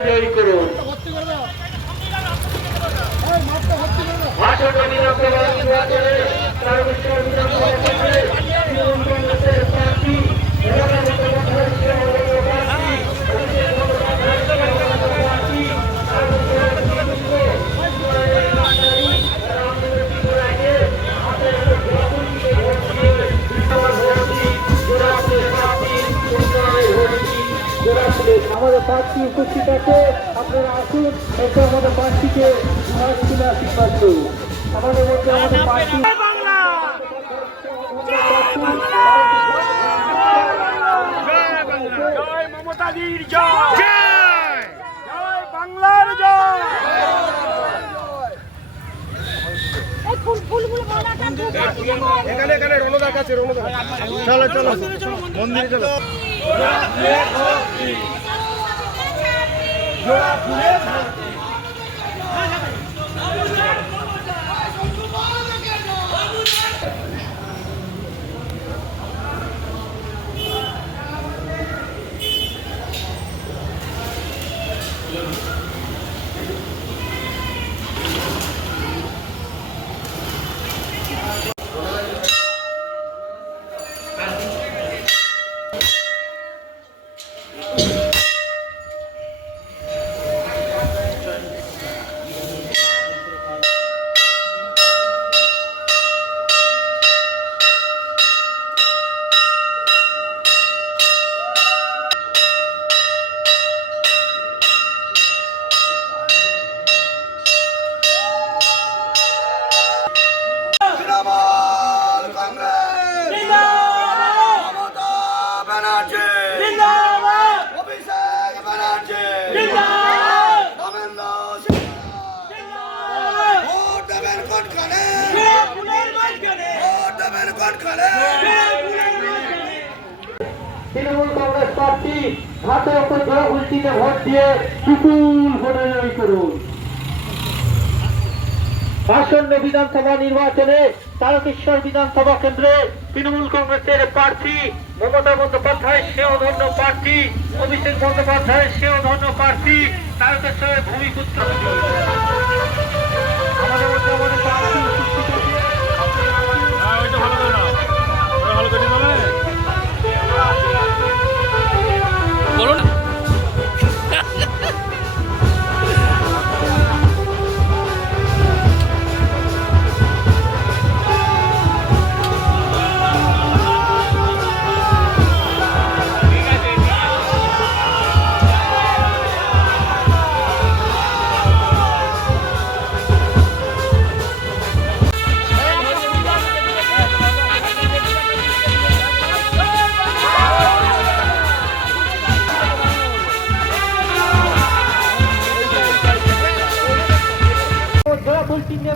জয় করুন। আসন্ন বিধানসভা নির্বাচনে তারকেশ্বর বিধানসভা কেন্দ্রে তৃণমূল কংগ্রেসের প্রার্থী আমাদের প্রার্থী উপস্থিত আছে, আপনারা আসুন, এরপর আমাদের প্রার্থীকে আশীর্বাদ করুন। আমাদের মধ্যে আমাদের প্রার্থী জয় মমতাদির জয়, জয় বাংলার জয়। এখানে এখানে রণদার কাছে চলো চলো মন্দিরে চলো। তৃণমূল কংগ্রেস প্রার্থী হাতে ওপর জোড়া উল্টিতে ভোট দিয়ে বিপুল ভোটে জয় করুন। আসন্ন বিধানসভা নির্বাচনে তারকেশ্বর বিধানসভা কেন্দ্রে তৃণমূল কংগ্রেসের প্রার্থী মমতা বন্দ্যোপাধ্যায় সেও ধন্য প্রার্থী, অভিষেক বন্দ্যোপাধ্যায় সেও ধন্য প্রার্থী, তারকেশ্বরের ভূমিপুত্র আমাদের মধ্যে আমাদের প্রার্থী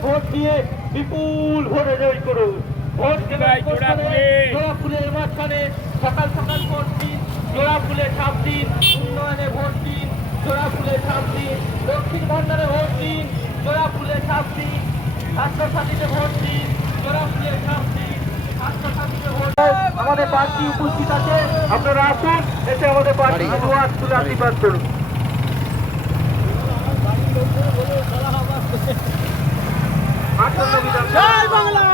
ভোট দিয়ে বিপুল ভোটে জয় করুন। ভোট জোড়া ফুলের মাঝখানে সকাল সকাল ভোট দিন, জোড়া ফুলের ছাপ দিন, উন্নয়নে ভোট দিন, জোড়া ফুলের ছাপ দিন, দক্ষিণ ভান্ডারে ভোট দিন, জোড়া ফুলের ছাপ দিন, স্বাস্থ্যসাথীতে ভোট দিন, জোড়া ফুলের ছাপ দিন, স্বাস্থ্যসাথীতে ভোট। আমাদের প্রার্থী উপস্থিত আছে, আপনারা আসুন, এসে আমাদের প্রার্থী আশীর্বাদ করুন। জয় বাংলা।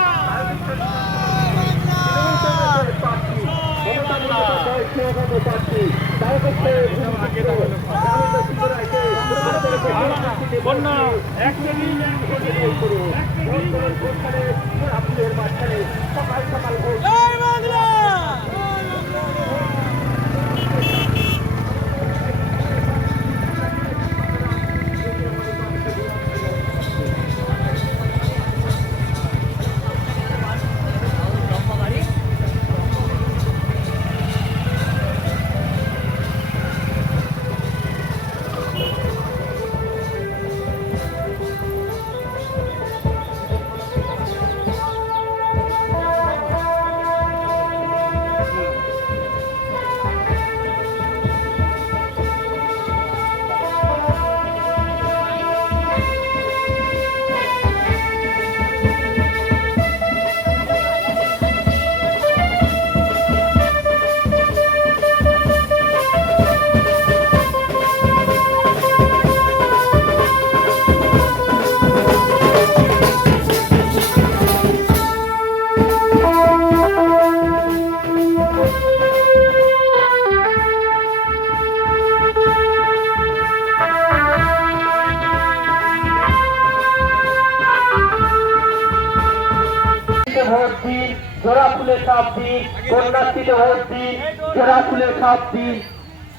ছাপ দিন, কন্যাশ্রীতে ভোট দিন, জোড়া ফুলে ছাপ দিন।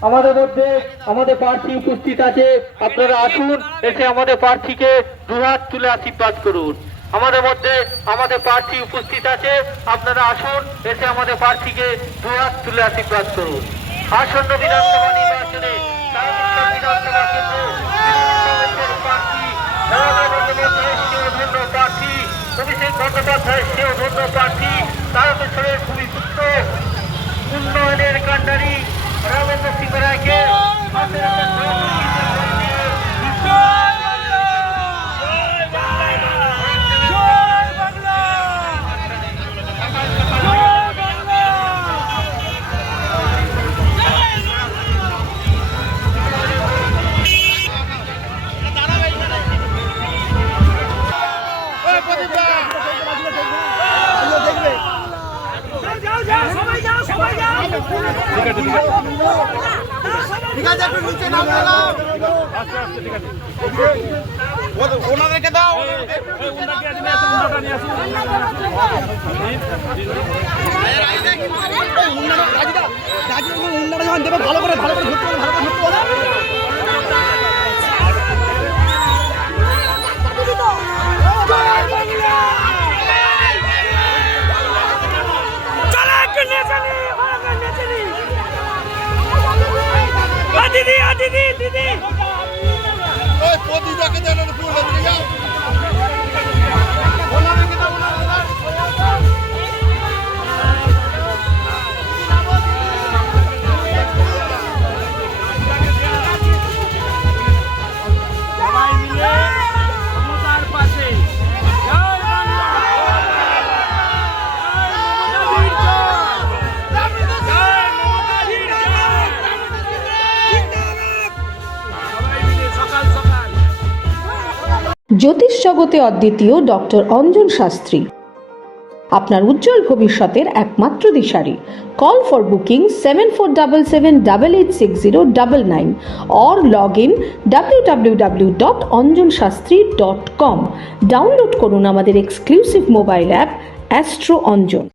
আমাদের মধ্যে আমাদের প্রার্থী উপস্থিত আছে, আপনারা আসুন, এসে আমাদের প্রার্থীকে দুহাত তুলে আশীর্বাদ করুন। আমাদের মধ্যে আমাদের প্রার্থী উপস্থিত আছে, আপনারা আসুন, এসে আমাদের প্রার্থীকে দুহাত তুলে আশীর্বাদ করুন। আসন্ন বিধানসভা নির্বাচনে তারকেশ্বর বিধানসভা কেন্দ্রে তৃণমূল প্রার্থী রাজা বন্দ্যোপাধ্যায় সেও ধন্য প্রার্থী, অভিষেক বন্দ্যোপাধ্যায় সেও ধন্য প্রার্থী, তারকেশ্বরের খুবই পুত্র, উন্নয়নের কাণ্ডারি রামেন্দ্র সিং রায়কে ওনাদেরকে দাও। ভালো করে দিদি ওই প্রতিটাকে দেন ফুল দিয়ে যাও। সবাই মিলে মমতার পাশে। জ্যোতিষ জগতে অদ্বিতীয় ডক্টর অঞ্জন শাস্ত্রী আপনার উজ্জ্বল ভবিষ্যতের একমাত্র দিশারি। Call for booking 7477886099 or log in www.anjanshastri.com। Download করুন আমাদের exclusive mobile app astro Anjan.